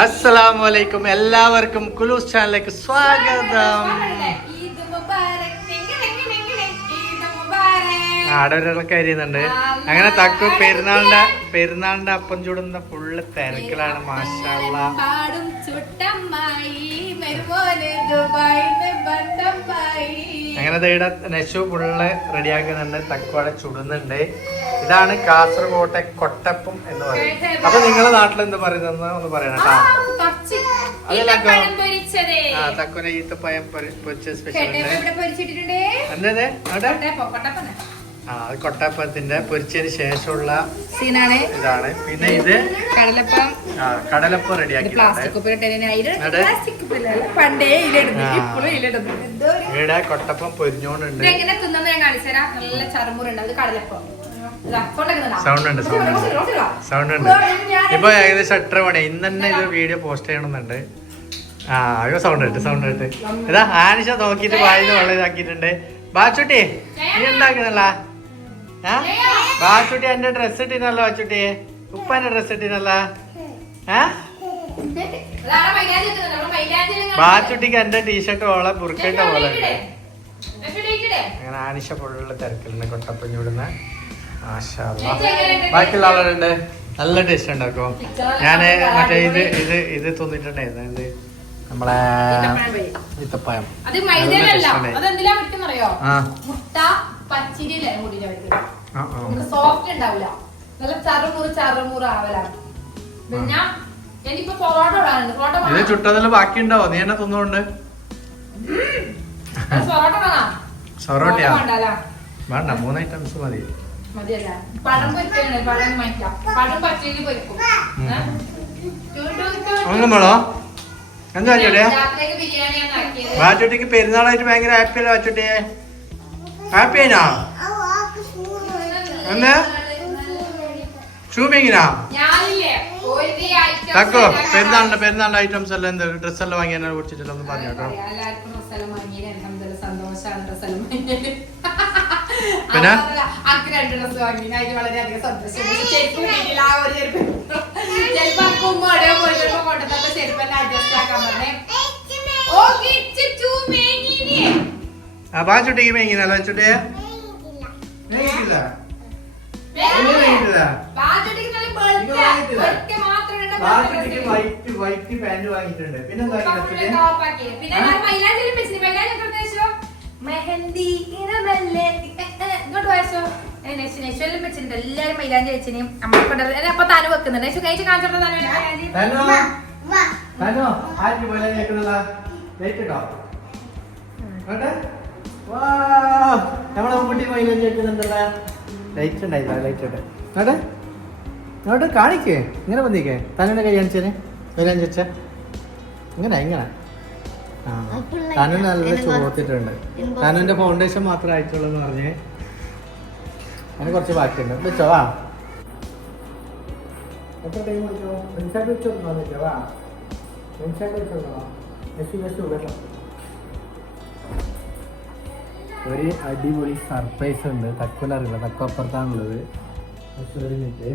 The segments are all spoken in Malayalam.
അസ്സലാമു അലൈക്കും എല്ലാവർക്കും കുലൂസ് ചാനലിലേക്ക് സ്വാഗതം. ആടെ ഒരാളൊക്കെ കരുതുന്നുണ്ട് അങ്ങനെ തക്കു പെരുന്നാളിന്റെ പെരുന്നാളിന്റെ അപ്പം ചൂടുന്ന ഫുള്ള് തിരക്കിലാണ് മാഷാള്ള അങ്ങനെ ദൈടെ നെശു ഫുള്ള് റെഡിയാക്കുന്നുണ്ട്. തക്കുവാടെ ചുടുന്നുണ്ട്. ഇതാണ് കാസർഗോട്ടെ കൊട്ടപ്പം എന്ന് പറയുന്നത്. അപ്പൊ നിങ്ങളെ നാട്ടിൽ എന്ത് പറയുന്നത് ഒന്ന് പറയണം തക്കുനെ ഈത്തപ്പയം പൊരിച്ച സ്പെഷ്യൽ അവിടെ. ആ അത് കൊട്ടപ്പത്തിന്റെ പൊരിച്ചതിന് ശേഷമുള്ള സീനാണ്. ഇതാണ്. പിന്നെ ഇത് കടലപ്പം. ആ, കടലപ്പം റെഡിയാക്കി ഇവിടെ കൊട്ടപ്പം പൊരിഞ്ഞോണ്ടുണ്ട് സൗണ്ട് ഉണ്ട് സൗണ്ട് ഉണ്ട് സൗണ്ട് ഉണ്ട് ഇപ്പൊ ഏകദേശം എട്ടര മണി. ഇന്ന് തന്നെ ഇത്. വീഡിയോ പോസ്റ്റ് ചെയ്യണമെന്നുണ്ട്. ആ അയ്യോ സൗണ്ട് ഉണ്ട് സൗണ്ട് ഉണ്ട് ഇതാ ആനിഷ നോക്കിയിട്ട് വായിന്ന് വെള്ളം ഇതാക്കിയിട്ടുണ്ട്. ബാച്ചുട്ടി നീ ഉണ്ടാക്കുന്നല്ല ബാച്ചുട്ടി എന്റെ ഡ്രസ് ഇട്ടിനല്ലോ ബാച്ചുട്ടി ഉപ്പാന്റെ ഡ്രസ് ഇട്ടിനല്ല ബാച്ചുട്ടിക്ക് എന്റെ ടീഷർട്ട് പോലെ ബുർക്കിട്ട പോലെ. അങ്ങനെ ആനിഷ പോലുള്ള തിരക്കിലുണ്ട് കൊട്ടപ്പം ചൂടുന്ന ആശാ ചേച്ചി എങ്ങനെയുണ്ട്? ബാക്കിയുള്ള ആളുകളുണ്ട്? നല്ല ടേസ്റ്റ് ഉണ്ടാക്കും. ഞാൻ മറ്റേ ഇത് ഇത് ഇത് തിന്നിട്ടുണ്ടായിരുന്നു. ഇത് നമ്മളെ ഈത്തപ്പഴം. സോഫ്റ്റ് ഉണ്ടാവില്ല നല്ല ചറുമുറ് ചറുമുറ് ആവലാണ്. പിന്നെ എനിക്കിപ്പോ പൊറോട്ട ഇടാനുണ്ട്. പൊറോട്ട ഇത് വേണോ? ചുട്ടതെല്ലാം ബാക്കി ഉണ്ടാവോ നീ എന്നെ തിന്നുകൊണ്ട് പൊറോട്ട. വേണ്ട മൂന്ന് ഐറ്റംസ് മതി. മതിയല്ലേ? പഴം പൊരിക്കാണ് പഴം മാറ്റാം പഴം പച്ചരി പൊരിക്കും. ഉം. ഏ? ടു, ടു, ടു, ടു. ഒന്നും വേണോ എന്താ ചൂടിയാ രാത്രിയൊക്കെ ബിരിയാണിയാണ് ആക്കിയത് വാച്ചുട്ടിക്ക് പെരുന്നാളായിട്ട് ഭയങ്കര ഹാപ്പി അല്ലേ വാച്ചുട്ടിയെ ഹാപ്പി ആയിനാ? എന്താ? ഷൂമിങ്ങിനാ തക്കോ പെരുന്നാളിന്റെ പെരുന്നാളിന്റെ ഐറ്റംസ് എല്ലാം എന്താ ഡ്രസ് എല്ലാം വാങ്ങിയതിനെ കുറിച്ചിട്ടെല്ലാം ഒന്ന് പറഞ്ഞു കേട്ടോ. പിന്നെ? അനക്ക് രണ്ട് ഡ്രസ് വാങ്ങി. അതിന് വളരെയധികം സന്തോഷം. ചെരുപ്പ് കിട്ടിയില്ല ആ ഒരു ചെരുപ്പ് ചെരുപ്പ് അനക്ക് ഉമ്മ എവിടെയോ പോയി ചിലപ്പോ കൊണ്ടുവന്നപ്പോ ചെരുപ്പ് എല്ലാം അഡ്ജസ്റ്റ് ആക്കാൻ പറഞ്ഞേ. മേങ്ങിനി ആ വാച്ചുട്ടിക്ക് മേങ്ങിനല്ലോ വാച്ചുട്ടിയെ മേങ്ങിട്ടില്ല വൈറ്റ് വൈറ്റ് പാന്റ് വാങ്ങിയിട്ടുണ്ട്. പിന്നെന്താ? മെഹന്തി ഇറമല്ലേ. ഇങ്ങോട്ട് നെക്സ്റ്റ് എല്ലാം വെച്ചിട്ടുണ്ട്. എല്ലാരും മൈലാഞ്ചി വെച്ചിനും അമ്മ കൊണ്ടത് എന്നെ അപ്പൊ താന് വെക്കുന്നുണ്ട്. നെക്സ്റ്റ് കഴിച്ച് കാണിച്ചോട്ടോ താന്? കാണിക്കേ. ഇങ്ങനെ വന്നിക്കേ തന്നെ കൈ കാണിച്ചേ മൈലാഞ്ചി വെച്ച. ഇങ്ങനെ ഇങ്ങനെ. തന്നെ നല്ല ചോർത്തിട്ടുണ്ട്. തന്നെ ഫൗണ്ടേഷൻ മാത്രം അയച്ചുള്ളൂ എന്ന് പറഞ്ഞേ. അതിന് കുറച്ച് ബാക്കിയുണ്ട്. വെച്ചോ ആ എത്ര ടൈം വിളിച്ചോ ഇൻസൈഡ് വെച്ചോ? വെച്ചോ വാ ഇൻസൈഡ് വെച്ചോ വെച്ചു വെച്ചു കേട്ടോ ഒരു അടിപൊളി സർപ്രൈസ് ഉണ്ട്. തക്കുനറിയില്ല തക്കപ്പുറത്താണുള്ളത് പക്ഷെ ഒരു മിനിറ്റ്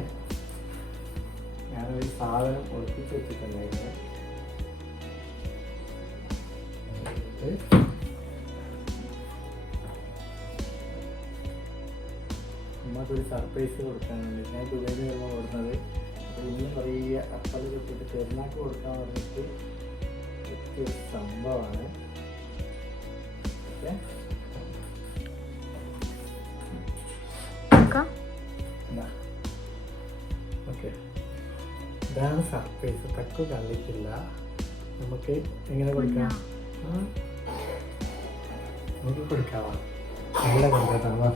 ഞാനൊരു സാധനം ഒളിപ്പിച്ച് വെച്ചിട്ടുണ്ടായിരുന്നു. അമ്മക്കൊരു സർപ്രൈസ് കൊടുക്കാൻ വേണ്ടി ഞാൻ ദുബൈയിൽ വരുമ്പോൾ ഓടുന്നത് അപ്പോൾ ഇന്ന് പറയുക അപ്പൽ കിട്ടിയിട്ട് പെരുന്നാക്ക് കൊടുക്കാൻ പറഞ്ഞിട്ട് ഒരു സംഭവമാണ്. ഓക്കെ. ഓക്കെ. ഇതാണ് സർപ്രൈസ് തക്കു കണ്ടിട്ടില്ല നമുക്ക് എങ്ങനെ കൊടുക്കാം? നമുക്ക് കൊടുക്കാവാ? നല്ല കൊടുക്കാം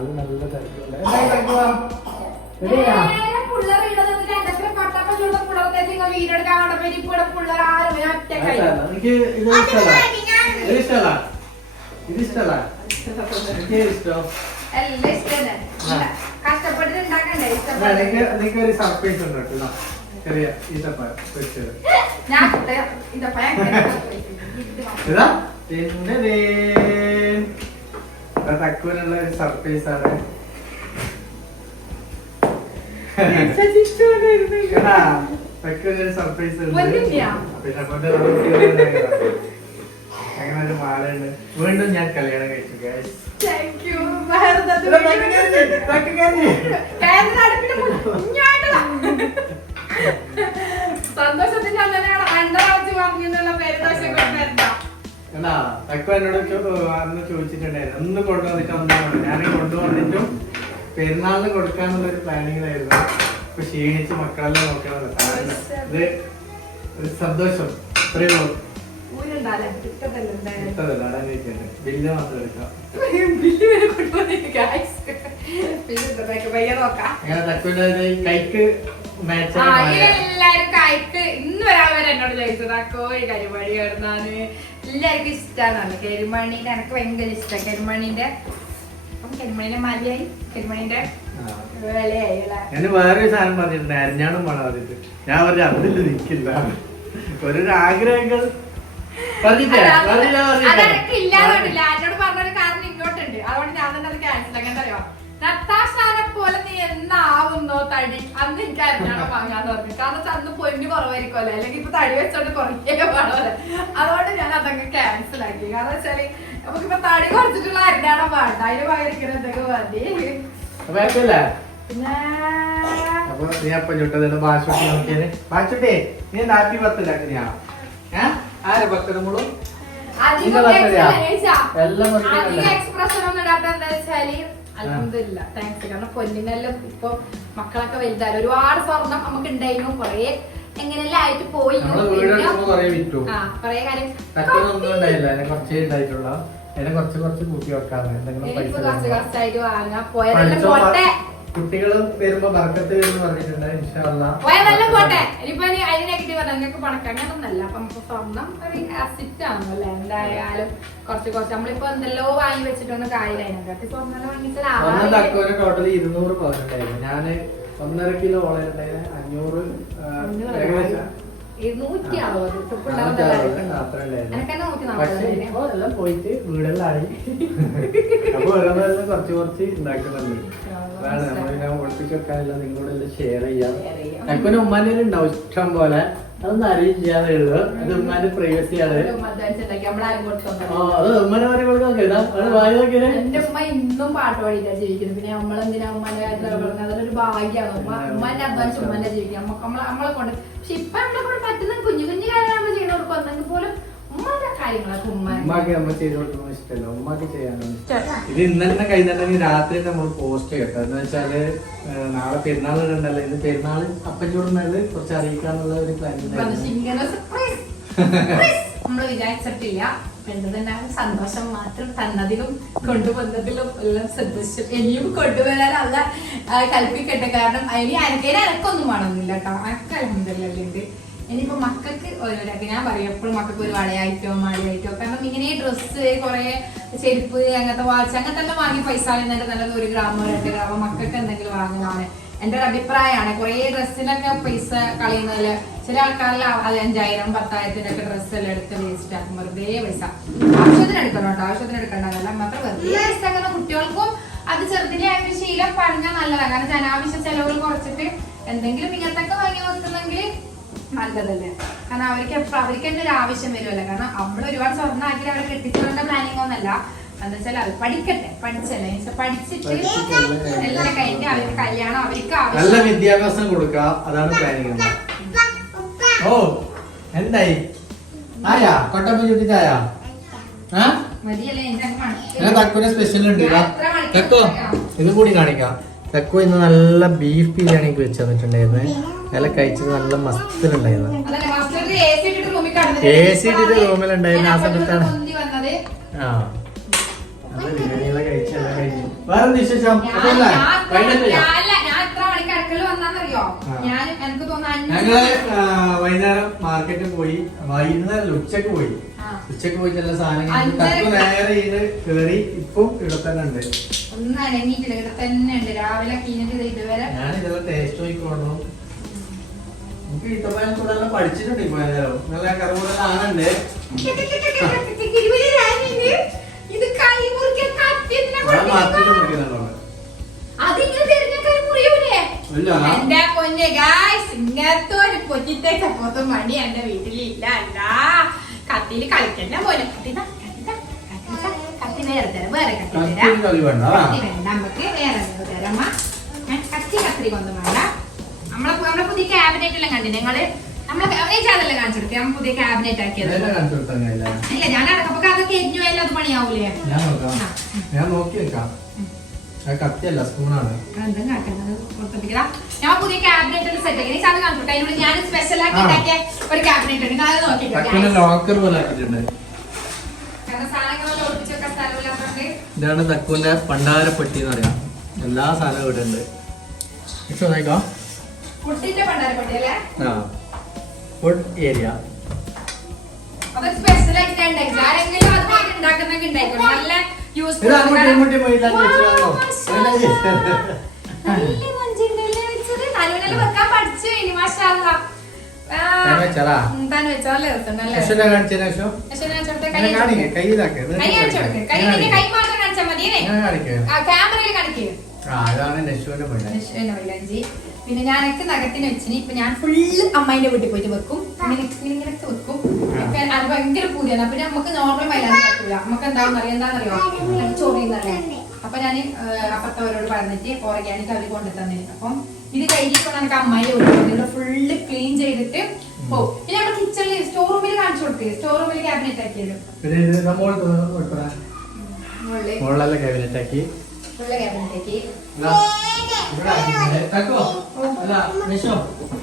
ഇങ്ങനെ നല്ല. എനിക്ക് ഇത് ഇഷ്ടമല്ല ഇത് ഇഷ്ടമല്ല ഇത് ഇഷ്ടമല്ല എനിക്ക് ഇഷ്ടം? എനിക്ക് ഒരു സർപ്രൈസ് ഉണ്ട് കേട്ടോ ഇതാ. ചെറിയ ഈത്തപ്പഴം വെച്ചത് ഞാൻ ഇവിടെ തക്കുവിനുള്ള ഒരു സർപ്രൈസ് ആണ്. കേട്ടാ തക്കുവിന് ഒരു സർപ്രൈസ് ഉണ്ട്? പിന്നെ കൊണ്ട്. അങ്ങനെ ഒരു മാലയുണ്ട്. വീണ്ടും ഞാൻ കല്യാണം കഴിച്ചു guys. താങ്ക് തക്കു എന്നോട് അന്ന് ചോദിച്ചിട്ടുണ്ടായിരുന്നു. ഒന്ന് കൊണ്ടുവന്നിട്ട് ഒന്നാണ് ഞാൻ കൊണ്ടുവന്നിട്ടും പെരുന്നാളിന് കൊടുക്കാന്നുള്ള ഒരു പ്ലാനിങ്ങിലായിരുന്നു. ഇപ്പൊ ക്ഷീണിച്ച് മക്കളെല്ലാം നോക്കണത് കാരണം ഇത് ഒരു സന്തോഷം. ഇത്രയും ബില്ല് മാത്രം എടുക്കാം. കൈക്ക് മാച്ച് കൈക്ക് ഇന്ന് ഒരാൾ വരെ എന്നോട് ചോദിച്ചത് കോഴി കരിമണി കിടന്നാണ് എല്ലാവർക്കും ഇഷ്ടമാണ് കരിമണീന്റെ എനിക്ക് ഭയങ്കര ഇഷ്ടമാണ് കരിമണീന്റെ അപ്പം കരിമണീന്റെ മലയായി കരിമണീന്റെ ഞാൻ വേറൊരു സാധനം പറഞ്ഞിട്ടുണ്ട്. അരഞ്ഞാണം ഞാൻ പറഞ്ഞു അതിൽ നിൽക്കില്ല. ഓരോ ആഗ്രഹങ്ങൾ. പറഞ്ഞിട്ടേ? പറഞ്ഞില്ല പറഞ്ഞിട്ടേ? അതെനിക്ക് ഇല്ലാതോട്ടില്ല എന്നോട് കാരണം ഇങ്ങോട്ടുണ്ട്. അതുകൊണ്ട് ഞാൻ തന്നെ അത് ക്യാൻസൽ ആക്കാൻ അറിയോ? നത്താശാനെ പോലെ നീ തടി അന്ന് എനിക്ക് അറിഞ്ഞാണോ വാങ്ങാന്ന് പറഞ്ഞു. കാരണം അന്ന് പൊന്നു കുറവായിരിക്കുമല്ലോ അല്ലെങ്കിൽ ഇപ്പൊ തടി വെച്ചോണ്ട് കുറയ്ക്കേ പാടല്ലേ അതുകൊണ്ട് ഞാൻ അതങ്ങ് ക്യാൻസൽ ആക്കി. കാരണം വെച്ചാൽ നമുക്കിപ്പൊ തടി കുറച്ചിട്ടുള്ള അരിഞ്ഞാണ് വേണ്ട. അതിന് പകരം എന്തൊക്കെ മതി. പിന്നെ അപ്പൊ നീ അപ്പം ചുട്ടത് ബാഷുട്ടി നോക്കിയത് ബാഷുട്ടി നീ നാട്ടി ആരെ. എല്ലാം എക്സ്പ്രഷൻ ഒന്നും ഇടാത്ത എന്താ വെച്ചാൽ അൽഹംദുലില്ലാ. താങ്ക്സ് കാരണം പൊന്നിനെല്ലാം ഇപ്പൊ മക്കളൊക്കെ വലുതായി. ഒരുപാട് സ്വർണം നമുക്ക് ഉണ്ടായിരുന്നു കൊറേ എങ്ങനെല്ലാം ആയിട്ട് പോയി കൊറേ കാര്യം. കുറച്ചേ കുറച്ച് കൂട്ടി വെക്കാറ്. എന്തെങ്കിലും പൈസ ഇനിയിപ്പോ കുറച്ച് വരുമ്പോ. കുറച്ചായിട്ട് വാങ്ങാം. പോയതെല്ലാം പോട്ടെ. കുട്ടികളും വരുമ്പോ ബർക്കത്ത് വരുമെന്ന് പറഞ്ഞിട്ടുണ്ട് ഇൻഷാല്ല പോയതെല്ലാം പോട്ടെ. ഇനിയിപ്പോ ഇനി അതിന് നെഗറ്റീവ് പറഞ്ഞാൽ നിങ്ങൾക്ക് പണക്കാരനൊന്നല്ല അപ്പൊ നമുക്ക് സ്വർണം ഒരു അസിറ്റ് ആണല്ലോ അല്ലേ? എന്തായാലും കുറച്ച് കുറച്ച്. നമ്മളിപ്പോ എന്തെല്ലോ വാങ്ങി വെച്ചിട്ടൊന്നും കാര്യമില്ല അതിനെക്കാട്ടി സ്വർണം വാങ്ങിച്ചാൽ ഒന്ന് ആവാതെ ടോട്ടൽ ഇരുന്നൂറ് പവർ ഉണ്ടായിരുന്നു. ഞാൻ ഒന്നര കിലോ ഓളയുണ്ടായിരുന്നു അഞ്ഞൂറ് ഏകദേശം. നൂറ്റി അറുപത് ട്രിപ്പിൾ എല്ലാം പോയിട്ട് വീടെല്ലായി അപ്പൊ ഓരോന്നെല്ലാം കുറച്ച് കുറച്ച് ഉണ്ടാക്കുന്നുണ്ട്. അതാണ്. നമ്മളിങ്ങനെ ഒളിപ്പിച്ച് വെക്കാനില്ല നിങ്ങളോടെല്ലാം ഷെയർ ചെയ്യാം. എനിക്കൊരു ഉമ്മാന്റെ ഉണ്ടാവും ഇഷ്ടം പോലെ. അതൊന്നും അറിയില്ലാതെ ഉള്ളു അത് ഉമ്മാന്റെ പ്രൈവസി ആണ്. അത് ഉമ്മനെ വായി എന്റെ ഉമ്മ ഇന്നും പാട്ട് പാടിയിട്ടാ ജീവിക്കുന്നത്. പിന്നെ നമ്മളെന്തിനാ ഉമ്മന്റെ ഇടപെടുന്നത് അതൊരു ഭാഗ്യമാണ്. ഉമ്മ ഉമ്മാന്റെ അധ്വാനിച്ച് ഉമ്മന്റെ ജീവിക്കാം നമ്മളെ കൊണ്ട് പക്ഷെ ഇപ്പൊ നമ്മളെ കൊണ്ട് പറ്റുന്ന കുഞ്ഞു കുഞ്ഞു കാര്യങ്ങൾ നമ്മൾ ചെയ്ത് കൊടുക്കും എന്നെങ്കിൽ പോലും ഉമ്മന്റെ കാര്യങ്ങളൊക്കെ ഉമ്മ ഉമ്മാക്ക് നമ്മൾ ചെയ്ത് കൊടുക്കുന്നത് ഇഷ്ടമല്ല. ഉമ്മാക്ക് ചെയ്യാനാണ് ഇത് ഇന്ന് തന്നെ കഴിഞ്ഞിട്ടുണ്ടെങ്കിൽ രാത്രി നമ്മൾ പോസ്റ്റ് കേട്ടോ എന്ന് വെച്ചാൽ നാളെ പെരുന്നാൾ ഉണ്ടല്ലോ. ഇന്ന് പെരുന്നാൾ അപ്പച്ചോടുന്നത് കുറച്ച് അറിയിക്കാന്നുള്ള ഒരു പ്ലാനിങ് ഇങ്ങനെ. നമ്മൾ വിചാരിച്ചിട്ടില്ല. തന്നെ സന്തോഷം മാത്രം തന്നതിലും കൊണ്ടുവന്നതിലും എല്ലാം സന്തോഷം ഇനിയും കൊണ്ടുവരാൻ അല്ല കൽപ്പിക്കട്ടെ. കാരണം ഇനി അനക്കേനെ അനക്കൊന്നും വേണമെന്നില്ല കേട്ടോ. അനക്ക് അലഹമില്ലുണ്ട് ഇനിയിപ്പോ മക്കൾക്ക് ഓരോരോ ഞാൻ പറയും. എപ്പോഴും മക്കൾക്ക് ഒരു വളയായിട്ടോ മഴയായിട്ടോ കാരണം ഇങ്ങനെ ഡ്രസ്സ് കുറെ ചെരുപ്പ് അങ്ങനത്തെ വാച്ച് അങ്ങനത്തെ എല്ലാം വാങ്ങി പൈസ കളയുന്നതിന്റെ നല്ലത് ഒരു ഗ്രാമം രണ്ട് ഗ്രാമം മക്കൾക്ക് എന്തെങ്കിലും വാങ്ങുന്നതാണ്. എന്റെ ഒരു അഭിപ്രായമാണ് കുറേ ഡ്രസ്സിനൊക്കെ പൈസ കളയുന്നതിൽ ചില ആൾക്കാരെല്ലാം അഞ്ചായിരം പത്തായിരത്തിനൊക്കെ ഡ്രസ്സെല്ലാം എടുത്ത് വേസ്റ്റ് ആക്കും. വെറുതെ പൈസ. ആവശ്യത്തിന് എടുക്കണം കേട്ടോ. ആവശ്യത്തിന് എടുക്കണ്ടതല്ല മാത്രം വെറുതെ പൈസ കുട്ടികൾക്കും അത് ചെറുതിലെ ആ ഒരു ശീലം പറഞ്ഞാൽ നല്ലതാണ് കാരണം അനാവശ്യ ചെലവുകൾ കുറച്ചിട്ട് എന്തെങ്കിലും ഇങ്ങനത്തൊക്കെ വാങ്ങി വെക്കുന്നെങ്കിൽ നല്ലതല്ലേ? കാരണം അവർക്ക് അവർക്ക് തന്നെ ഒരു ആവശ്യം വരുമല്ലോ കാരണം നമ്മൾ ഒരുപാട് സ്വർണം ആക്കി അവരെ കെട്ടിച്ചുകൊണ്ട പ്ലാനിങ് ഒന്നല്ല എന്താ വെച്ചാൽ അവർ പഠിക്കട്ടെ പഠിച്ചല്ലേ? പഠിച്ചിട്ട് എല്ലാം കഴിഞ്ഞ് അവർക്ക് കല്യാണം അവർക്ക് നല്ല വിദ്യാഭ്യാസം കൊടുക്കാം. അതാണ് പ്ലാനിങ് ഓ എന്തായി? ആയാ കൊട്ടപ്പ ചുട്ടിട്ടായാ. സ്പെഷ്യൽ ഉണ്ട്. ഇതാ. തെക്കോ കൂടി കാണിക്കാം. തെക്കോ ഇന്ന് നല്ല ബീഫ് ബിരിയാണി വെച്ചിട്ടുണ്ടായിരുന്നു വെച്ച് തന്നിട്ടുണ്ടായിരുന്നു. നല്ല കഴിച്ചത് നല്ല മസ്തിലുണ്ടായിരുന്നു എ സി ഇട്ടിട്ട് റൂമിലുണ്ടായിരുന്നു. ആ സമയത്താണ്. ആ. ബിരിയാണിയെല്ലാം കഴിച്ചു വേറെ വിശേഷം? ഞാൻ- അതല്ല ഞാൻ- വൈകിട്ട് ചെയ്യാം. ഞാനല്ല, ഞാൻ എത്ര മണിക്ക് വന്നാന്നറിയോ? ഞാൻ എനിക്ക് തോന്നുന്നു അഞ്ച് ഞങ്ങൾ വൈകുന്നേരം മാർക്കറ്റിൽ പോയി. വൈകുന്നേരം ഉച്ചയ്ക്ക് പോയി. ഉച്ചയ്ക്ക് പോയി ചില സാധനങ്ങൾ തക്കു നേരെ ഇത് കേറി ഇപ്പം ഇവിടെ തന്നെ ഉണ്ട്. ഒന്നും അനങ്ങിയിട്ടില്ല ഇവിടെ തന്നെ ഉണ്ട്. രാവിലെ ഇതുവരെ. ഞാൻ ഇതെല്ലാം ടേസ്റ്റ് നോക്കിക്കൊണ്ടു. നമുക്ക് ഈത്തപ്പഴം ചൂടെല്ലാം പഠിച്ചിട്ടുണ്ട് ഇപ്പൊ നല്ല കറുകൂടെ കാണുന്നുണ്ട് എന്റെ പൊന്നെ ഗായ്സ് ഇങ്ങനത്തെ ഒരു പൊച്ചിത്തെ ചപ്പോത്തും മണി എന്റെ വീട്ടിലില്ല. അല്ല കത്തിയിൽ കളിക്കണ്ട പോലെ. കത്തി ദാ, കത്തി ദാ, കത്തി വേറെ തരാം വേറെ കത്തി തരാം. കത്തി വേണ്ട നമുക്ക് വേറെ തരാം കത്തി കത്തിരി കൊന്നും വേണ്ട. നമ്മളെ നമ്മളെ പുതിയ ക്യാബിനറ്റ് എല്ലാം കണ്ടില്ലേ നിങ്ങൾ? നമ്മളെ അതല്ലേ കാണിച്ചു കൊടുക്കുക? നമ്മൾ പുതിയ ക്യാബിനറ്റ് ആക്കിയത്. ഇല്ല. ഞാൻ അടക്കപ്പൊക്കെ അതൊക്കെ എരിഞ്ഞു പോയാലും അത് പണിയാവൂലേ ഞാൻ നോക്കാം. അത് കത്തിയല്ല സ്പൂണാണ്. ഞാൻ പുതിയ ക്യാബിനറ്റ് സെറ്റ് ആക്കി. ഞാൻ സ്പെഷ്യൽ ആക്കി ആ. ഉണ്ടാക്കിയ ഒരു ക്യാബിനറ്റ് ഉണ്ട് അത് ലോക്കർ പോലെ ആക്കിയിട്ടുണ്ട്. ഇതാണ് തക്കുവിന്റെ പണ്ടാരപ്പെട്ടി എന്ന് പറയാം. എല്ലാ സാധനവും ഇവിടെ ഉണ്ട്. ആ. ഫുഡ് ഏരിയ സ്പെഷ്യൽ ആയിട്ട് ഉണ്ടാക്കി ആരെങ്കിലും അത് ഉണ്ടാക്കുന്നൊക്കെ ഉണ്ടായിക്കോട്ടെ നല്ല യൂസ്ഫുൾ ഞാൻ പിന്നെ ഞാനൊക്കെ നഗത്തിന് വെച്ചിന്. ഇപ്പൊ ഞാൻ ഫുള്ള് അമ്മായിന്റെ വീട്ടിൽ പോയിട്ട് വെക്കും. ഇങ്ങനെ ഇങ്ങനെ ഇങ്ങനൊക്കെ വെക്കും. അത് ഭയങ്കര പൂതിയാണ്. അപ്പൊ നമുക്ക് നോർമൽ മൈലാഞ്ചി പറ്റൂല. നമുക്ക് എന്താവും അറിയാം? എന്താണെന്നറിയോ? ചോറിയുന്നറിയാം അപ്പൊ ഞാൻ അപ്പുറത്തവരോട് പറഞ്ഞിട്ട് ഓർഗാനിക് അവർ കൊണ്ടു തന്നിരുന്നു. അപ്പം ഇത് കഴിഞ്ഞിട്ട് നമുക്ക് അമ്മയെ വീട്ടിൽ ഫുള്ള് ക്ലീൻ ചെയ്തിട്ട് പോകും പിന്നെ നമ്മുടെ കിച്ചണിൽ സ്റ്റോർ റൂമിൽ കാണിച്ചു കൊടുത്തേ സ്റ്റോർ റൂമിൽ ക്യാബിനറ്റ് കൊടുക്കണം മുകളിൽ മുകളിലെല്ലാം ക്യാബിനറ്റ് ആക്കി. ആക്കി. ഇവിടെ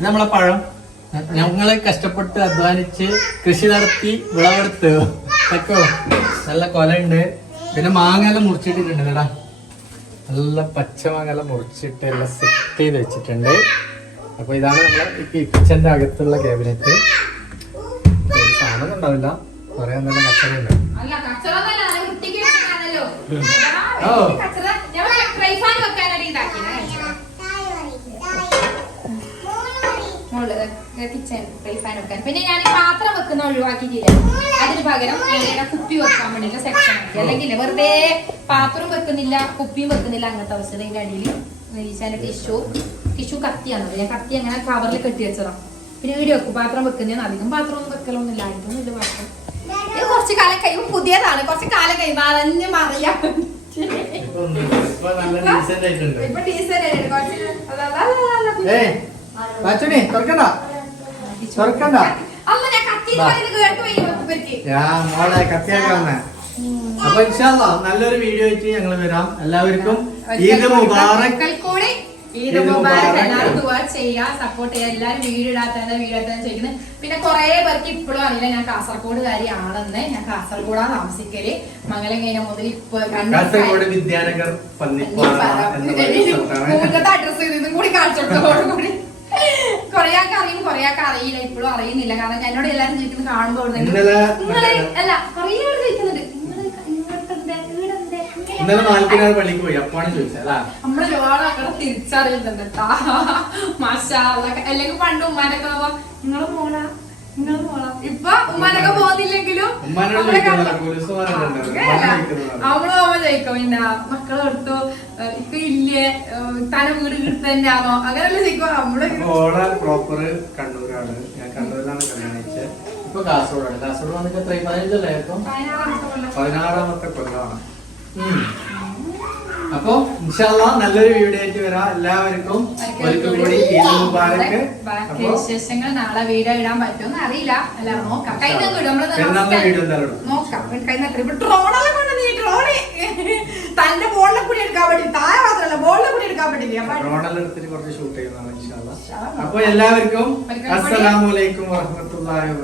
നമ്മളെ പഴം. ഞങ്ങളെ കഷ്ടപ്പെട്ട് അധ്വാനിച്ച് കൃഷി നടത്തി വിളവെടുത്ത്. തെക്കോ നല്ല കൊലയുണ്ട്. പിന്നെ മാങ്ങയെല്ലാം മുറിച്ചിട്ടിട്ടുണ്ട് കേടാ. നല്ല പച്ചമാങ്ങെല്ലാം മുറിച്ചിട്ട് എല്ലാം സെറ്റ് ചെയ്ത് വെച്ചിട്ടുണ്ട്. അപ്പൊ ഇതാണ് നമ്മളെ ഈ കിച്ചന്റെ അകത്തുള്ള ക്യാബിനറ്റ് സാധനം ഉണ്ടാവില്ല. പറയാൻ നല്ല കച്ചറുണ്ട് ഓ. കിച്ചൺ ഫാൻ വെക്കാൻ പിന്നെ ഞാൻ പാത്രം വെക്കുന്ന ഒഴിവാക്കിയിട്ടില്ല അതിന് പകരം ഞാൻ കുപ്പി വെക്കാൻ വേണ്ടിയിട്ട് സെക്ഷൻ ആക്കി അല്ലെങ്കിൽ വെറുതെ പാത്രം വെക്കുന്നില്ല കുപ്പിയും വെക്കുന്നില്ല അങ്ങനത്തെ അവസ്ഥ അതിന്റെ അടിയിൽ ഈശാന്റെ ടിഷ്യൂ ടിഷ്യൂ കത്തിയാണത് ഞാൻ കത്തി അങ്ങനെ കവറിൽ കെട്ടി വെച്ചതാ പിന്നെ വീഡിയോ വെക്കും പാത്രം വെക്കുന്നതിന് അധികം പാത്രം ഒന്നും വെക്കലൊന്നും ഇല്ല ആയിട്ടൊന്നുമില്ല പാത്രം ഇത് കുറച്ച് കാലം കൈ പുതിയതാണ് കുറച്ച് കാലം കൈ നനഞ്ഞ് മറിയാ ഇപ്പൊ ഡീസന്റ് ആയിട്ടുണ്ട് ടീച്ചർ കുറച്ച്. ഏയ് തുറക്കണ്ട തുറക്കണ്ട. മോളെ കത്തിയാക്കി വന്നേ. അപ്പൊ ഇൻഷാല്ലാ നല്ലൊരു വീഡിയോ ആയിട്ട് ഞങ്ങൾ വരാം. എല്ലാവർക്കും ഈദ് മുബാറക്. ഈദ് മുബാറക്. എല്ലാവരും ദുആ ചെയ്യാ സപ്പോർട്ട് ചെയ്യുക എല്ലാരും വീഡിയോ ഇടാത്തത് വീഡിയോ ഇടാത്തത് ചെയ്യുന്നത് പിന്നെ കുറെ പേർക്ക് ഇപ്പോഴും അറിയില്ല ഞാൻ കാസർഗോഡ് ആണെന്ന് ഞാൻ കാസർഗോഡാണ് താമസിക്കൽ. മംഗലം കഴിഞ്ഞ മുതൽ ഇപ്പൊ അഡ്രസ് ഇതും കൂടി കാണിച്ചോടത്തോടു കൂടി കൊറേ ആൾക്ക് അറിയും കൊറേ ആൾക്ക് അറിയില്ല ഇപ്പോഴും അറിയുന്നില്ല. കാരണം എന്നോട് എല്ലാരും ചോദിക്കുന്നത് കാണുമ്പോൾ ഇന്നലെ നിങ്ങൾ അല്ല കൊറേ ആൾ ചോദിക്കുന്നുണ്ട് ഇന്നലെ നാൽപ്പതിനാൾ പള്ളിക്ക് പോയി. അപ്പാണ് ചോദിച്ചത് നമ്മൾ ഒരുപാട് ആൾക്കാരെ തിരിച്ചറിയുന്നുണ്ട് കേട്ടാ മാഷാ അല്ലാ. അല്ലെങ്കിൽ പണ്ട് ഉമ്മാനൊക്കെ നിങ്ങൾ പോണ ഇപ്പൊ ഉമ്മാനൊക്കെ പോകുന്നില്ലെങ്കിലും. അവൾ പോകുമ്പോ ചോദിക്കും പിന്നെ മക്കളെ കൊടുത്തു? ഇപ്പൊ ഇല്ലേ? തന വീട് കിട്ടു തന്നെയാണോ അങ്ങനെയല്ല ചോദിക്കും നമ്മൾ പ്രോപ്പർ കണ്ണൂരാണ്. ഞാൻ കണ്ണൂരിലാണ് കല്യാണം ഇപ്പൊ കാസർഗോഡാണ്. കാസർഗോഡ് വന്നിട്ട് എത്ര പതിനഞ്ചല്ലേ ഇപ്പം പതിനാറാമത്തെ കൊല്ലം. പതിനാറാമത്തെ കൊല്ലമാണ്. അപ്പൊ ഇൻഷാല്ല നല്ലൊരു വീഡിയോ ആയിട്ട് വരാം. എല്ലാവർക്കും ഒരിക്കൽ കൂടി മുബാറക്ക് വിശേഷങ്ങൾ നാളെ വീഡിയോ ഇടാൻ പറ്റുമെന്ന് അറിയില്ല. അല്ല നോക്കാം. കൈ വീഡിയോ നോക്കാം. കൈ നിന്ന് ട്രോണെല്ലാം കൊണ്ട് നീ ട്രോണി തന്റെ ബോളിനെ കൂടി എടുക്കാൻ പറ്റില്ല. താഴെ മാത്രമല്ല ബോളിനെ കൂടി എടുക്കാൻ പറ്റില്ല. ഡ്രോണെല്ലാം എടുത്തിട്ട് കുറച്ച് ഷൂട്ട് ചെയ്യുന്നതാണ് ഇൻഷാല്ല അപ്പൊ എല്ലാവർക്കും അസ്സലാമലൈക്കും കൂടി. അസ്സലാമു